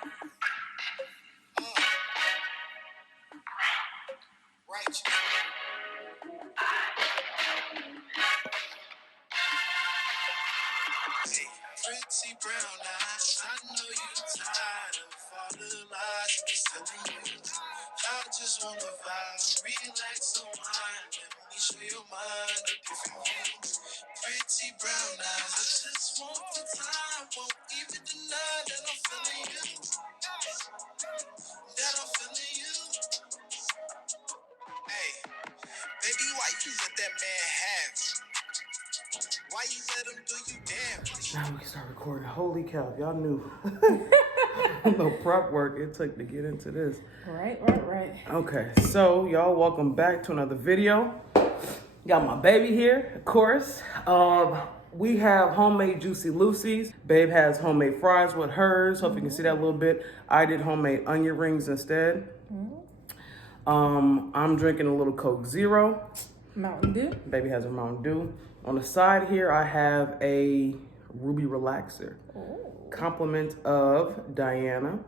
Right. Pretty brown eyes, I know you tired of all the lies I was telling you. I just wanna vibe, relax, unwind, let me show your mind a different view. Pretty brown eyes, I just want the time, won't even deny that I'm feeling you, that I'm feeling you. Hey, baby, why you let that man have you? Why you let him do you damage? Now we can start recording. Holy cow, y'all knew. The prep work it took to get into this. Right. Okay, so y'all welcome back to another video. Got my baby here, of course. We have homemade Juicy Lucy's. Babe has homemade fries with hers. Hope you can see that a little bit. I did homemade onion rings instead. I'm drinking a little Coke Zero. Mountain Dew. Baby has a Mountain Dew. On the side here, I have a Ruby Relaxer. Compliment of Diana.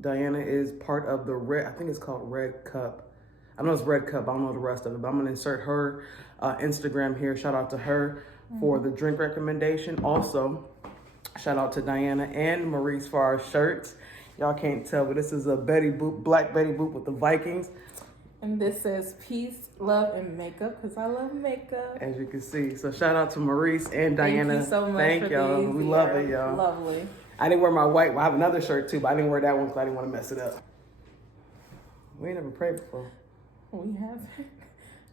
Diana is part of the red, I think it's called Red Cup. I know it's Red Cup, I don't know the rest of it, but I'm gonna insert her Instagram here. Shout out to her for the drink recommendation. Also, shout out to Diana and Maurice for our shirts. Y'all can't tell, but this is a Betty Boop, black Betty Boop with the Vikings. And this says peace, love, and makeup, because I love makeup. As you can see. So shout out to Maurice and Diana. Thank you so much. Thank y'all. We love it, y'all. Lovely. I didn't wear my white. Well, I have another shirt too, but I didn't wear that one because I didn't want to mess it up. We ain't never prayed before. We haven't.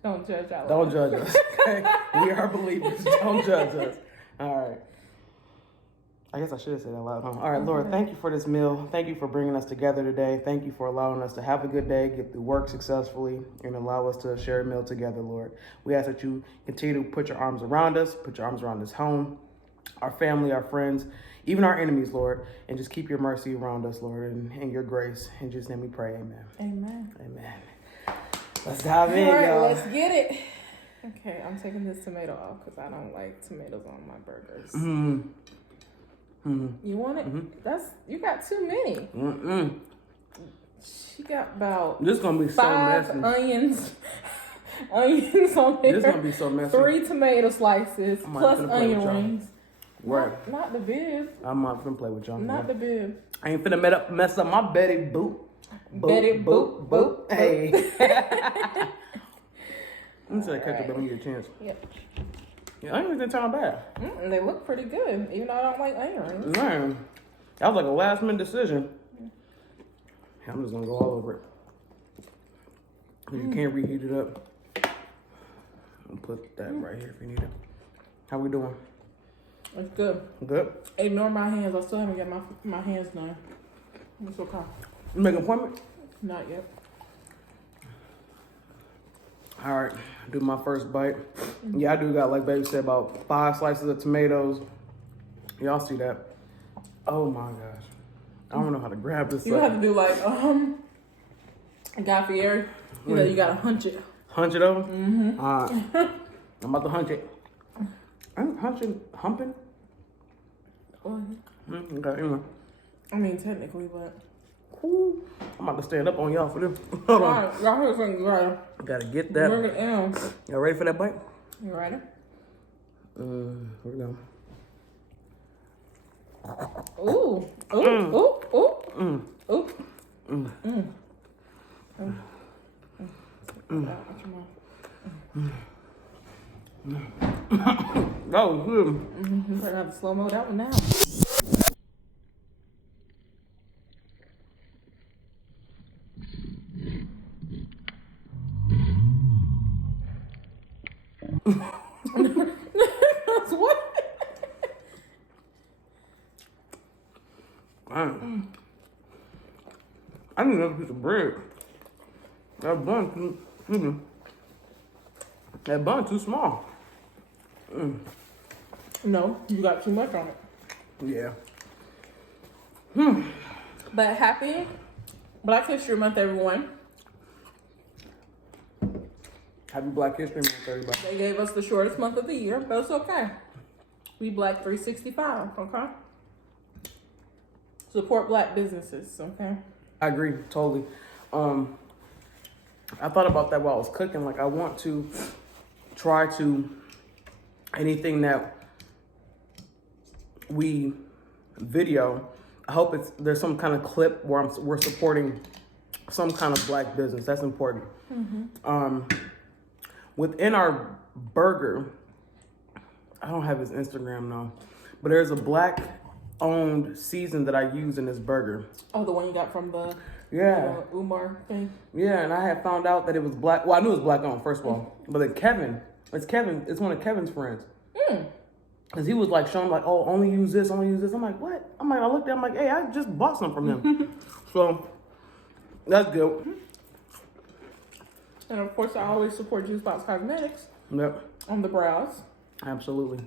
Don't judge our Don't judge us. Okay? We are believers. Don't judge us. All right. I guess I should have said that loud, huh? All right, Lord, thank you for this meal. Thank you for bringing us together today. Thank you for allowing us to have a good day, get through work successfully, and allow us to share a meal together, Lord. We ask that you continue to put your arms around us, put your arms around this home, our family, our friends, even our enemies, Lord, and just keep your mercy around us, Lord, and your grace. In Jesus' name we pray, amen. Amen. Amen. Let's dive in, All right, y'all. let's get it. Okay, I'm taking this tomato off because I don't like tomatoes on my burgers. You want it? You got too many. She got about this gonna be 5 so messy. onions on there. This gonna be so messy. 3 tomato slices plus onion rings. Right. Not the bib. I'm not finna play with y'all. Not the bib. I ain't finna mess up my Betty Boop. Betty Boop, boop. Hey. I'm just gonna catch up when you get a chance. Yep. Yeah, onions didn't sound bad. They look pretty good, even though I don't like onion rings. Man, that was like a last minute decision. I'm just gonna go all over it. You can't reheat it up. I'll put that right here if you need it. How we doing? It's good. Good? Ignore my hands. I still haven't got my hands done. It's okay. You make an appointment? Not yet. All right, do my first bite. Yeah, I do got, like baby said, about 5 slices of tomatoes. Y'all see that? Oh my gosh. I don't know how to grab this. You have to do like, Guy Fieri. You know, you gotta hunch it. Hunch it over? I'm about to hunch it. I'm humping? Okay, anyway. I mean, technically, but. Ooh, I'm about to stand up on y'all for this. Hold on. All right, y'all heard something, right? Gotta get that. Bring it in. Y'all ready for that bite? You ready? Here we go. Ooh. Ooh. That was good. You better have to slow-mo that one now. What? I need another piece of bread. That bun, that bun too small. No, you got too much on it. Yeah. But happy Black History Month, everyone. Happy Black History Month, everybody. They gave us the shortest month of the year, but it's okay. We Black 365, okay? Support Black businesses, okay? I agree totally. I thought about that while I was cooking. Like, I want to try to anything that we video. I hope there's some kind of clip where we're supporting some kind of Black business. That's important. Within our burger, I don't have his Instagram now, but there's a Black-owned season that I use in this burger. Oh, the one you got from the Umar thing? Yeah, and I had found out that it was Black. Well, I knew it was Black-owned, first of all. But then it's one of Kevin's friends. Because he was like showing like, oh, only use this. I'm like, what? I looked at him like, hey, I just bought some from him. So, that's good. And of course, I always support Juice Box Cosmetics. Yep. On the brows. Absolutely.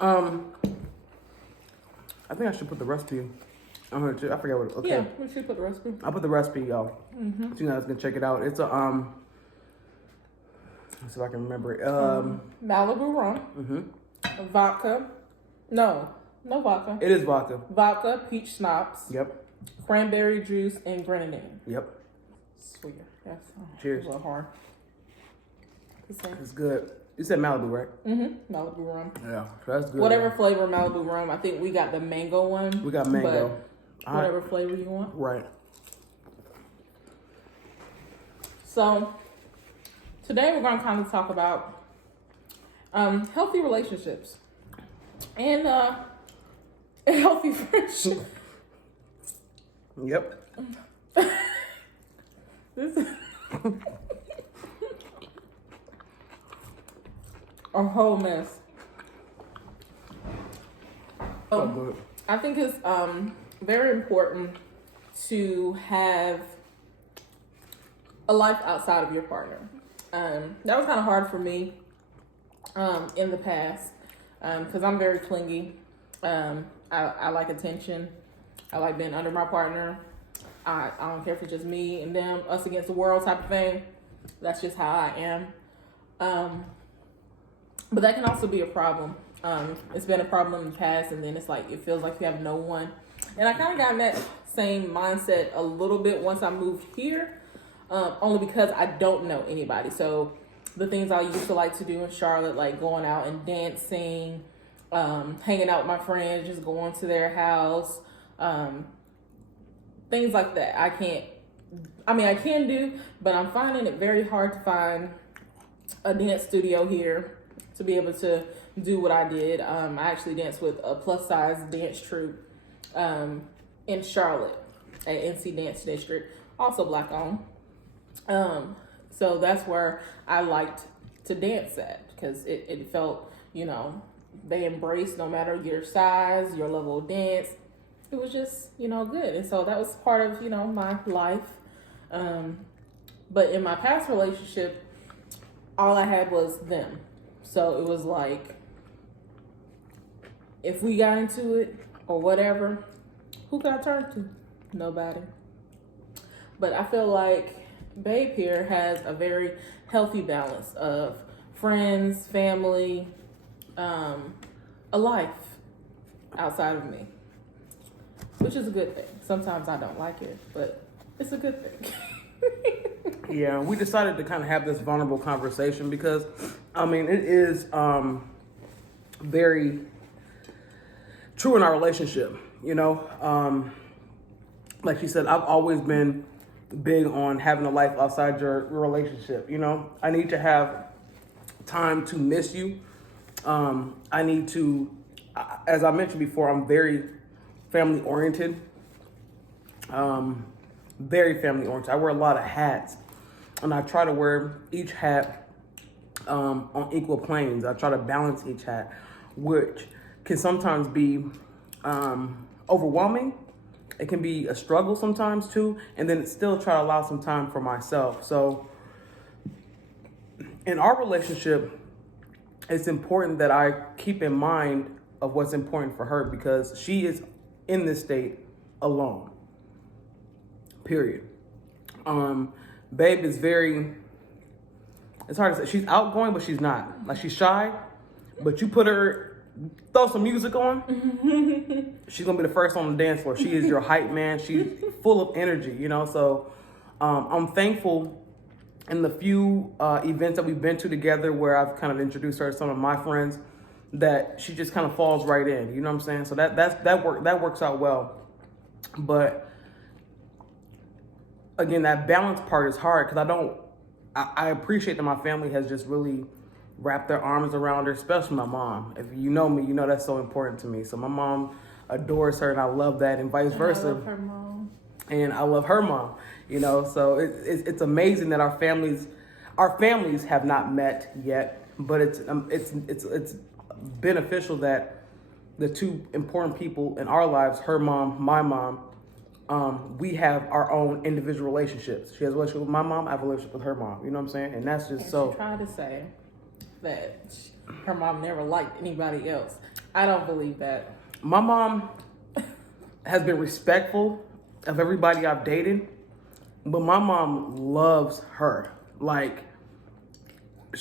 I think I should put the recipe on her too. I forgot what. Okay. Yeah, we should put the recipe. I'll put the recipe, y'all. So you guys can check it out. It's a let's see if I can remember it. Malibu rum. Vodka. No vodka. It is vodka. Vodka, peach schnapps. Yep. Cranberry juice and grenadine. Yep. Sweet. Yes. Cheers. A little hard. It's good. You said Malibu, right? Malibu rum. Yeah, that's good. Whatever flavor Malibu rum. I think we got the mango one. We got mango. Whatever flavor you want. Right. So today we're going to kind of talk about healthy relationships and healthy friendship. Yep. This is a whole mess. I think it's very important to have a life outside of your partner. That was kind of hard for me in the past because I'm very clingy. I like attention. I like being under my partner. I don't care if it's just me and them, us against the world type of thing. That's just how I am. But that can also be a problem. It's been a problem in the past, and then it's like it feels like you have no one. And I kind of got in that same mindset a little bit once I moved here, only because I don't know anybody. So the things I used to like to do in Charlotte, like going out and dancing, hanging out with my friends, just going to their house, things like that. I can do, but I'm finding it very hard to find a dance studio here to be able to do what I did. I actually danced with a plus size dance troupe in Charlotte at NC Dance District, also Black owned. So that's where I liked to dance at because it felt, they embraced no matter your size, your level of dance. It was just, good. And so that was part of, my life. But in my past relationship, all I had was them. So it was like, if we got into it or whatever, who could I turn to? Nobody. But I feel like Babe here has a very healthy balance of friends, family, a life outside of me, which is a good thing. Sometimes I don't like it, but it's a good thing. Yeah, we decided to kind of have this vulnerable conversation because, it is very true in our relationship, like she said, I've always been big on having a life outside your relationship. I need to have time to miss you. I need to, as I mentioned before, I'm very family oriented. Very family oriented. I wear a lot of hats, and I try to wear each hat on equal planes. I try to balance each hat, which can sometimes be overwhelming. It can be a struggle sometimes too, and then still try to allow some time for myself. So in our relationship, it's important that I keep in mind of what's important for her because she is in this state alone. Period. Babe is it's hard to say. She's outgoing, but she's not. Like, she's shy, but you put her throw some music on, she's gonna be the first on the dance floor. She is your hype man. She's full of energy, you know. So I'm thankful in the few events that we've been to together where I've kind of introduced her to some of my friends, that she just kind of falls right in. You know what I'm saying? So that works out well. But again, that balance part is hard because I appreciate that my family has just really wrapped their arms around her, especially my mom. If you know me, you know that's so important to me. So my mom adores her, and I love that, and vice versa. I love her mom. And I love her mom, you know. So it's amazing that our families have not met yet, but it's beneficial that the two important people in our lives, her mom, my mom, we have our own individual relationships. She has a relationship with my mom, I have a relationship with her mom. You know what I'm saying? And that's just and so. She tried to say that her mom never liked anybody else. I don't believe that. My mom has been respectful of everybody I've dated, but my mom loves her. Like,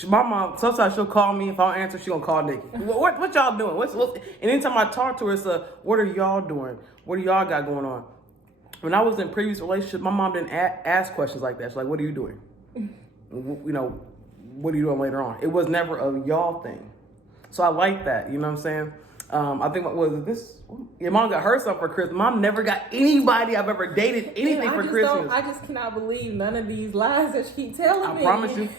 my mom, sometimes she'll call me. If I don't answer, she's gonna call Nikki. What y'all doing? And anytime I talk to her, it's what are y'all doing? What do y'all got going on? When I was in previous relationships, my mom didn't ask questions like that. She's like, what are you doing? You know, what are you doing later on? It was never a y'all thing. So I like that, you know what I'm saying? I think, your mom got her something for Christmas. Mom never got anybody I've ever dated anything for Christmas. I just cannot believe none of these lies that she keep telling me. I promise you,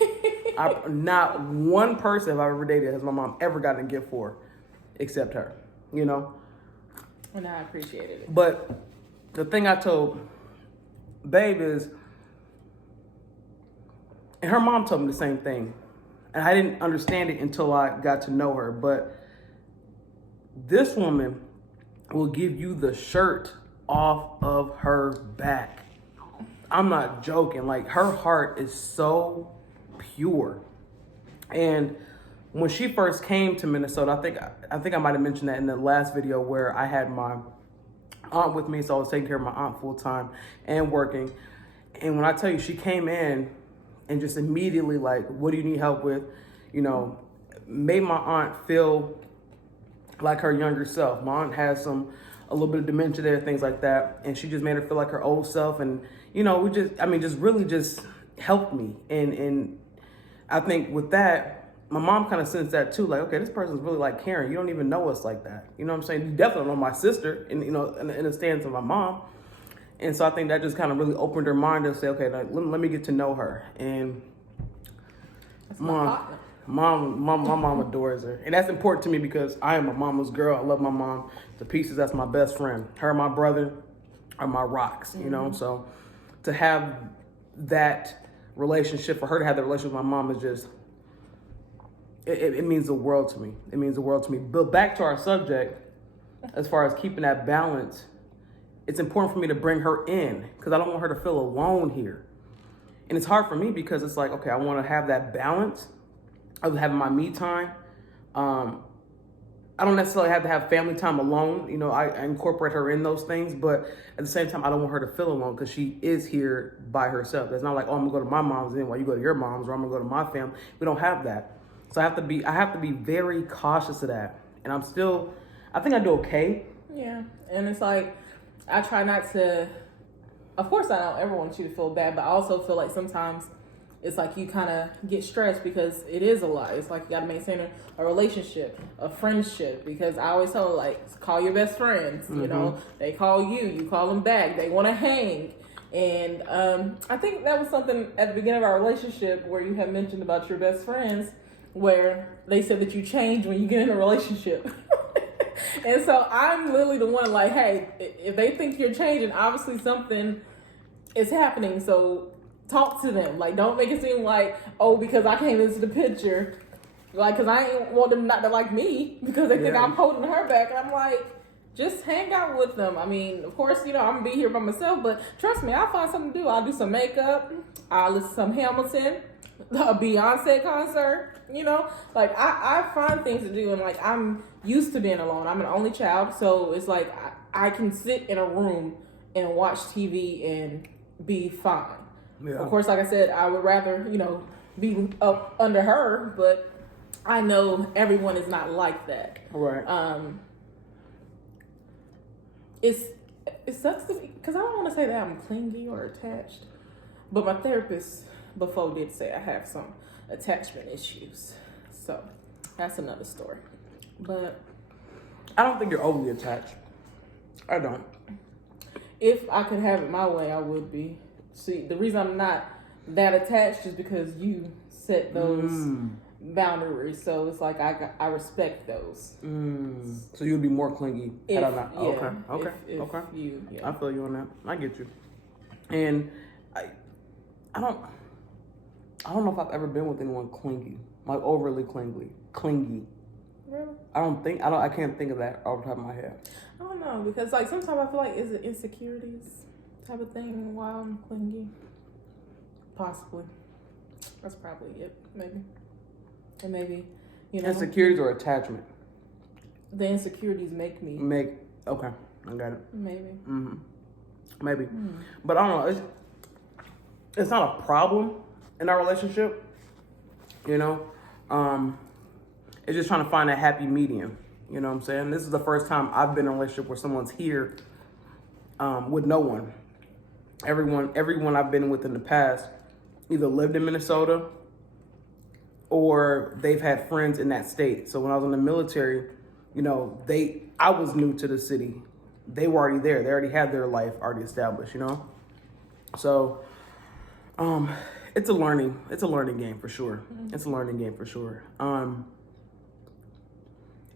not one person I've ever dated has my mom ever gotten a gift for, except her, you know? And I appreciated it. But the thing I told Babe is, and her mom told me the same thing, and I didn't understand it until I got to know her, but this woman will give you the shirt off of her back. I'm not joking. Like, her heart is so pure. And when she first came to Minnesota, I think I might have mentioned that in the last video where I had my aunt with me, so I was taking care of my aunt full time and working. And when I tell you, she came in and just immediately like, what do you need help with? You know, made my aunt feel like her younger self. My aunt has a little bit of dementia there, things like that. And she just made her feel like her old self. And, you know, just really helped me. And I think with that, my mom kind of sensed that too. Like, okay, this person's really like caring. You don't even know us like that. You know what I'm saying? You definitely know my sister, and you know, in the stance of my mom. And so I think that just kind of really opened her mind to say, okay, like, let me get to know her. And That's my mom adores her. And that's important to me because I am a mama's girl. I love my mom to pieces. That's my best friend. Her and my brother are my rocks, you know? So to have that relationship, for her to have that relationship with my mom is just, it means the world to me. It means the world to me. But back to our subject, as far as keeping that balance, it's important for me to bring her in because I don't want her to feel alone here. And it's hard for me because it's like, okay, I want to have that balance of having my me time. I don't necessarily have to have family time alone. You know, I incorporate her in those things, but at the same time, I don't want her to feel alone because she is here by herself. It's not like, oh, I'm gonna go to my mom's then while you go to your mom's, or I'm gonna go to my family. We don't have that. So I have to be very cautious of that. And I think I do okay. Yeah. And it's like, I try not to, of course I don't ever want you to feel bad, but I also feel like sometimes it's like you kind of get stressed because it is a lot. It's like you got to maintain a relationship, a friendship, because I always tell her, like, call your best friends. Mm-hmm. You know, they call you call them back. They want to hang. And I think that was something at the beginning of our relationship where you had mentioned about your best friends, where they said that you change when you get in a relationship. And so I'm literally the one like, hey, if they think you're changing, obviously something is happening. So talk to them. Like, don't make it seem like, oh, because I came into the picture, like, because I ain't want them not to like me because they think I'm holding her back. And I'm like, just hang out with them. I mean, of course, you know, I'm going to be here by myself, but trust me, I'll find something to do. I'll do some makeup. I'll listen to some Hamilton, a Beyonce concert, you know, like I find things to do. And like, I'm used to being alone. I'm an only child. So it's like, I can sit in a room and watch TV and be fine. Yeah. Of course, like I said, I would rather, you know, be up under her, but I know everyone is not like that. Right. It sucks to me because I don't want to say that I'm clingy or attached, but my therapist before did say I have some attachment issues. So that's another story. But I don't think you're overly attached. I don't. If I could have it my way, I would be. See, the reason I'm not that attached is because you set those boundaries. So it's like I respect those. So you'd be more clingy had I not. Yeah, Okay. I feel you on that. I get you. And I don't know if I've ever been with anyone clingy, like overly clingy. Really? I can't think of that off the top of my head. I don't know, because like sometimes I feel like is it insecurities type of thing while I'm clingy? Possibly. That's probably it. Maybe. And maybe, insecurities or attachment. The insecurities make me okay. I got it. Maybe. Maybe. But I don't know. It's not a problem in our relationship. It's just trying to find a happy medium. You know what I'm saying? This is the first time I've been in a relationship where someone's here with no one. Everyone I've been with in the past either lived in Minnesota or they've had friends in that state. So when I was in the military, I was new to the city. They were already there. They already had their life already established, So it's a learning game for sure. It's a learning game for sure.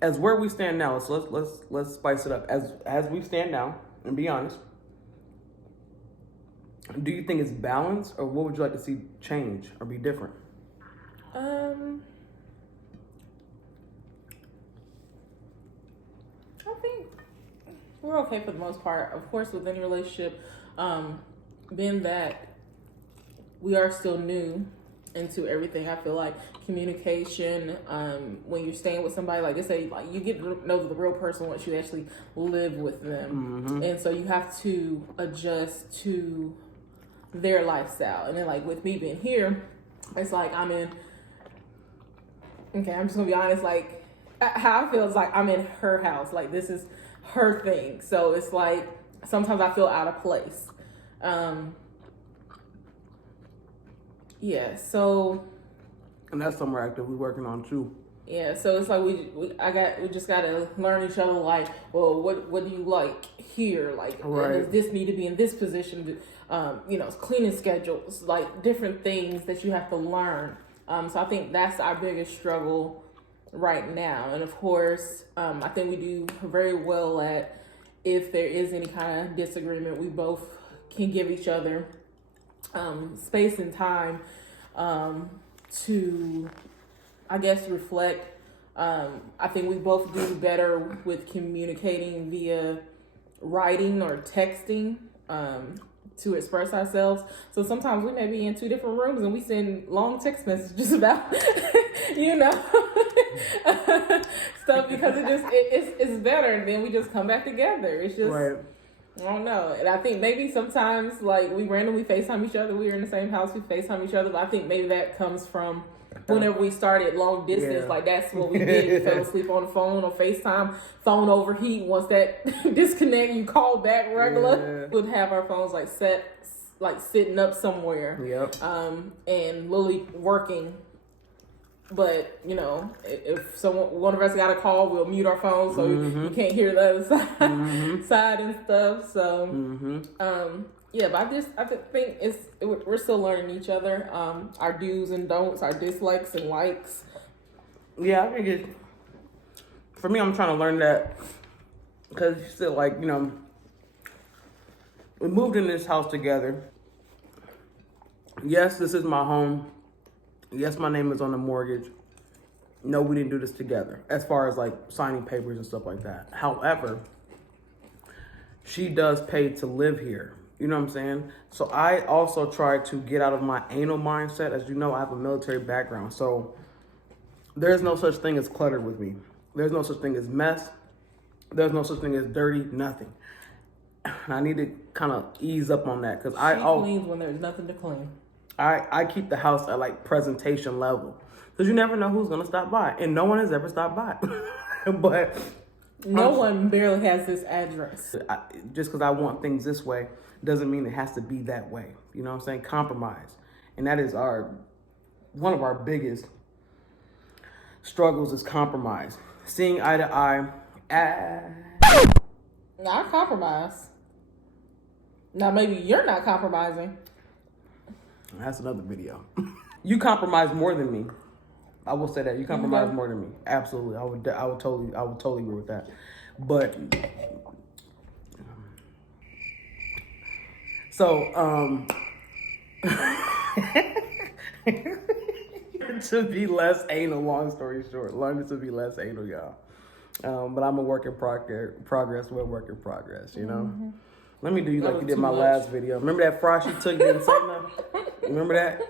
As where we stand now, let's spice it up. As we stand now, and be honest, do you think it's balanced, or what would you like to see change or be different? I think we're okay for the most part. Of course, with any relationship, being that we are still new into everything, I feel like communication, when you're staying with somebody, like I say, like you get to know the real person once you actually live with them. And so you have to adjust to their lifestyle. And then like with me being here, it's like I'm just gonna be honest, like how I feel is like I'm in her house, like this is her thing. So it's like sometimes I feel out of place. Yeah, so, and that's something we're actively working on too. Yeah, so it's like we just gotta learn each other. Like, well, what do you like here? Like, does this need to be in this position? Cleaning schedules, like different things that you have to learn. So I think that's our biggest struggle right now. And of course, I think we do very well at if there is any kind of disagreement, we both can give each other space and time to, I guess, reflect. I think we both do better with communicating via writing or texting to express ourselves. So sometimes we may be in two different rooms and we send long text messages about, stuff because it's better, and then we just come back together. It's just. Right. I don't know. And I think maybe sometimes, like, we randomly FaceTime each other. We were in the same house. We FaceTime each other. But I think maybe that comes from whenever we started long distance. Yeah. Like, that's what we did. We fell asleep on the phone or FaceTime. Phone overheat. Once that disconnect, you call back regular. Yeah. We'd have our phones, like, sitting up somewhere. Yep. And Lily working. But, if one of us got a call, we'll mute our phones so you can't hear the other side and stuff. So, but I think we're still learning each other, our do's and don'ts, our dislikes and likes. Yeah, I think for me, I'm trying to learn that because you still we moved in this house together. Yes, this is my home. Yes, my name is on the mortgage. No, we didn't do this together as far as like signing papers and stuff like that. However, she does pay to live here. You know what I'm saying? So I also try to get out of my anal mindset. As you know, I have a military background. So there's no such thing as clutter with me. There's no such thing as mess. There's no such thing as dirty, nothing. I need to kind of ease up on that because she cleans when there's nothing to clean. I keep the house at like presentation level. Because you never know who's going to stop by. And no one has ever stopped by. But no one barely has this address. Just because I want things this way doesn't mean it has to be that way. You know what I'm saying? Compromise. And that is one of our biggest struggles is compromise. Seeing eye to eye. I compromise. Now maybe you're not compromising. That's another video. You compromise more than me. I will say that you compromise more than me. Absolutely, I would totally agree with that. But so to be less anal. Long story short, learning to be less anal, y'all. But I'm a work in progress. We're a work in progress, you know. Mm-hmm. Let me do you like you did my last video. Remember that fry she took? You didn't say nothing. Remember that?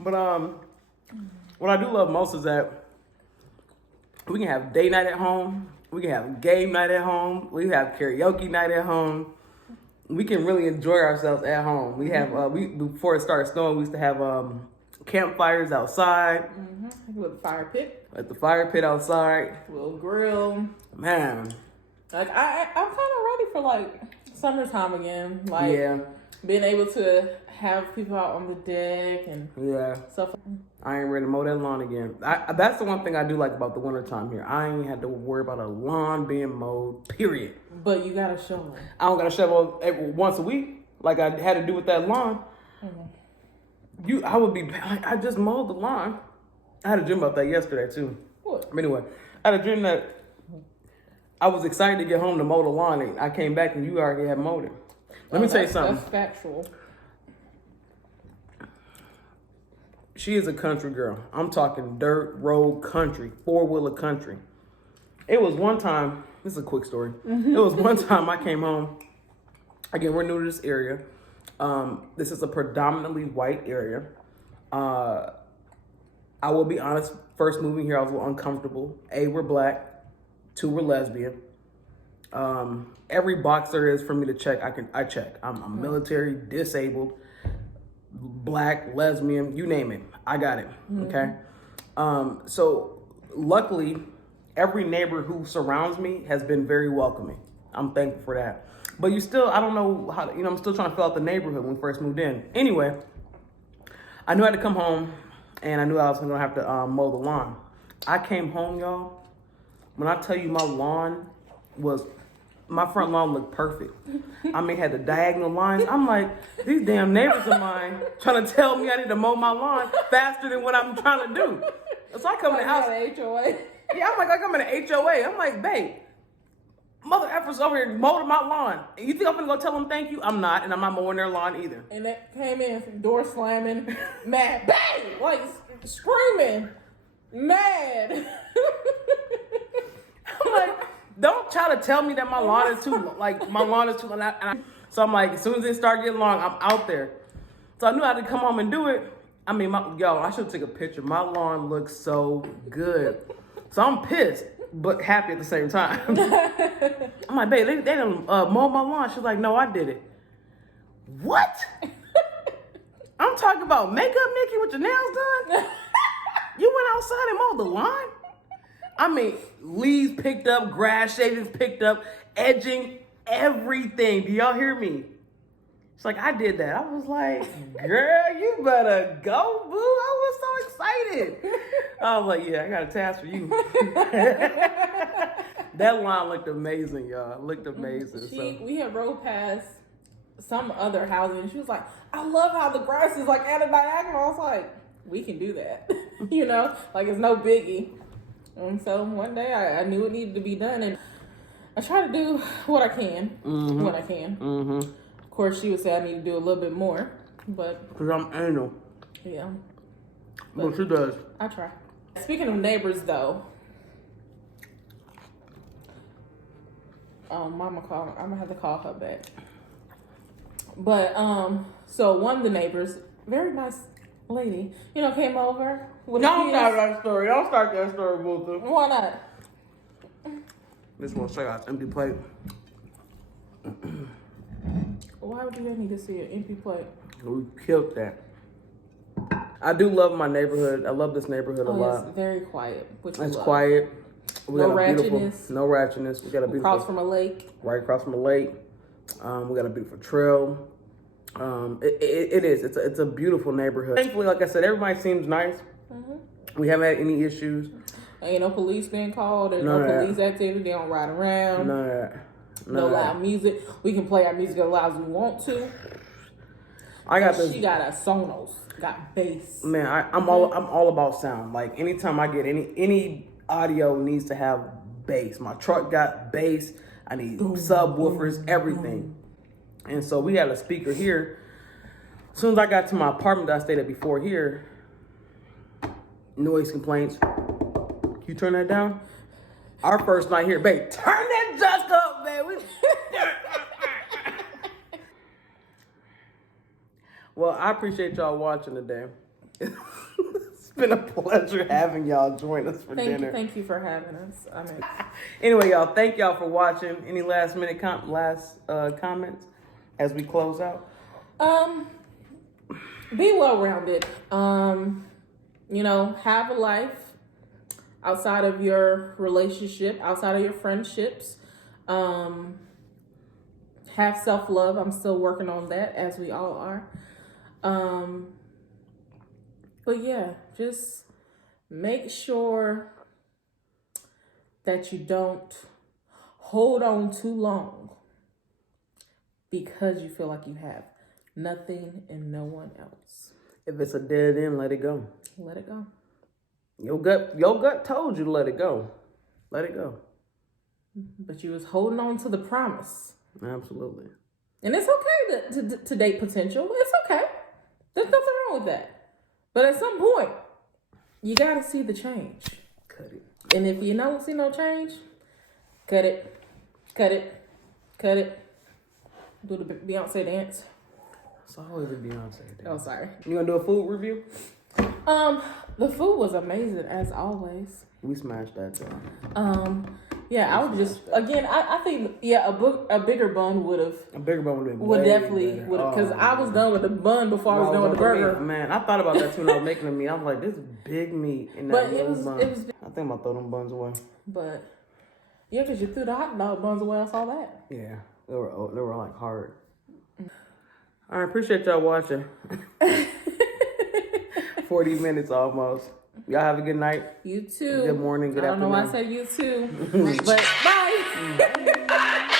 But what I do love most is that we can have date night at home. We can have game night at home. We have karaoke night at home. We can really enjoy ourselves at home. We have before it started snowing, we used to have campfires outside. Mm-hmm. With a fire pit. At the fire pit outside. A little grill. Man. Like I'm kind of ready for like summertime again. Like being able to have people out on the deck and stuff. I ain't ready to mow that lawn again. That's the one thing I do like about the wintertime here. I ain't had to worry about a lawn being mowed, period. But you got to shovel. I don't got to shovel once a week like I had to do with that lawn. Mm-hmm. I just mowed the lawn. I had a dream about that yesterday too. What? Anyway, I had a dream that I was excited to get home to mow the lawn, and I came back and you already had mowed it. Let me tell you something. That's factual. She is a country girl. I'm talking dirt road country, 4-wheeler country. It was one time, this is a quick story. It was one time I came home. Again, we're new to this area. This is a predominantly white area. I will be honest, first moving here, I was a little uncomfortable. A, we're black. 2, we're lesbian. Every box there is for me to check, I check. I'm military, disabled, black, lesbian, you name it. I got it, okay? So luckily, every neighbor who surrounds me has been very welcoming. I'm thankful for that. But I don't know how to, I'm still trying to fill out the neighborhood when we first moved in. Anyway, I knew I had to come home, and I knew I was gonna have to mow the lawn. I came home, y'all. When I tell you my front lawn looked perfect. I mean, had the diagonal lines. I'm like, these damn neighbors of mine trying to tell me I need to mow my lawn faster than what I'm trying to do. So I come in the house. HOA. Yeah, I'm like, I come in the HOA. I'm like, babe, mother efforts over here mowing my lawn. You think I'm gonna go tell them thank you? I'm not, and I'm not mowing their lawn either. And that came in, door slamming, mad, bang, like screaming, mad. I'm like, don't try to tell me that my lawn is too long. So I'm like, as soon as it start getting long, I'm out there. So I knew I had to come home and do it. I mean, I should take a picture. My lawn looks so good. So I'm pissed, but happy at the same time. I'm like, babe, they done mow my lawn. She's like, no, I did it. What? I'm talking about makeup, Nikki, with your nails done? You went outside and mowed the lawn? I mean, leaves picked up, grass shavings picked up, edging, everything. Do y'all hear me? It's like, I did that. I was like, girl, you better go, boo. I was so excited. I was like, yeah, I got a task for you. That lawn looked amazing, y'all. It looked amazing. We had rode past some other housing, and she was like, I love how the grass is like at a diagonal. I was like, we can do that. Like it's no biggie. And so one day I knew it needed to be done, and I try to do what I can when I can. Mm-hmm. Of course, she would say I need to do a little bit more, but because I'm anal. Yeah. But she does. I try. Speaking of neighbors, though, Mama called. I'm gonna have to call her back. But so one of the neighbors, very nice lady, came over. Don't start that story. Don't start that story, Luther. Why not? This one straight out empty plate. Why would you need to see an empty plate? We killed that. I do love my neighborhood. I love this neighborhood a lot. It's very quiet. Which It's quiet. We no got a ratchetness. No ratchetness. We got a beautiful. Across from a lake. Right across from a lake. We got a beautiful trail. It is. It's a beautiful neighborhood. Thankfully, like I said, everybody seems nice. Mm-hmm. We haven't had any issues. Ain't no police being called. There's no police activity. They don't ride around. None of that. No loud music. We can play our music as loud as we want to. She got a Sonos. Got bass. Man, I'm all about sound. Like anytime I get any audio needs to have bass. My truck got bass. I need subwoofers, everything. And so we had a speaker here. As soon as I got to my apartment that I stayed at before here, noise complaints. Can you turn that down? Our first night here, babe, turn that junk up, baby. Well, I appreciate y'all watching today. It's been a pleasure having y'all join us for dinner. Thank you for having us. Anyway, y'all, thank y'all for watching. Any last minute comments as we close out? Be well-rounded. Have a life outside of your relationship, outside of your friendships. Have self-love. I'm still working on that, as we all are. But yeah, just make sure that you don't hold on too long because you feel like you have nothing and no one else. If it's a dead end, let it go. Let it go. Your gut told you to let it go. Let it go. But you was holding on to the promise. Absolutely. And it's okay to date potential. It's okay. There's nothing wrong with that. But at some point, you got to see the change. Cut it. And if you don't see no change, cut it. Cut it. Cut it. Do the Beyonce dance. It's always a Beyonce dance. Oh, sorry. You gonna do a food review? The food was amazing as always. We smashed that too. Yeah, I would just again. I think a bigger bun would have. A bigger bun would have. Would definitely would have because I was done with the bun before I was done with the burger. Man, I thought about that too when I was making the meat. I was like, this is big meat in that little bun. I think I'm gonna throw them buns away. But yeah, because you threw the hot dog buns away. I saw that. Yeah, they were like hard. I appreciate y'all watching. 40 minutes almost. Y'all have a good night. You too. Good morning, good afternoon. I don't know why I said you too. But bye.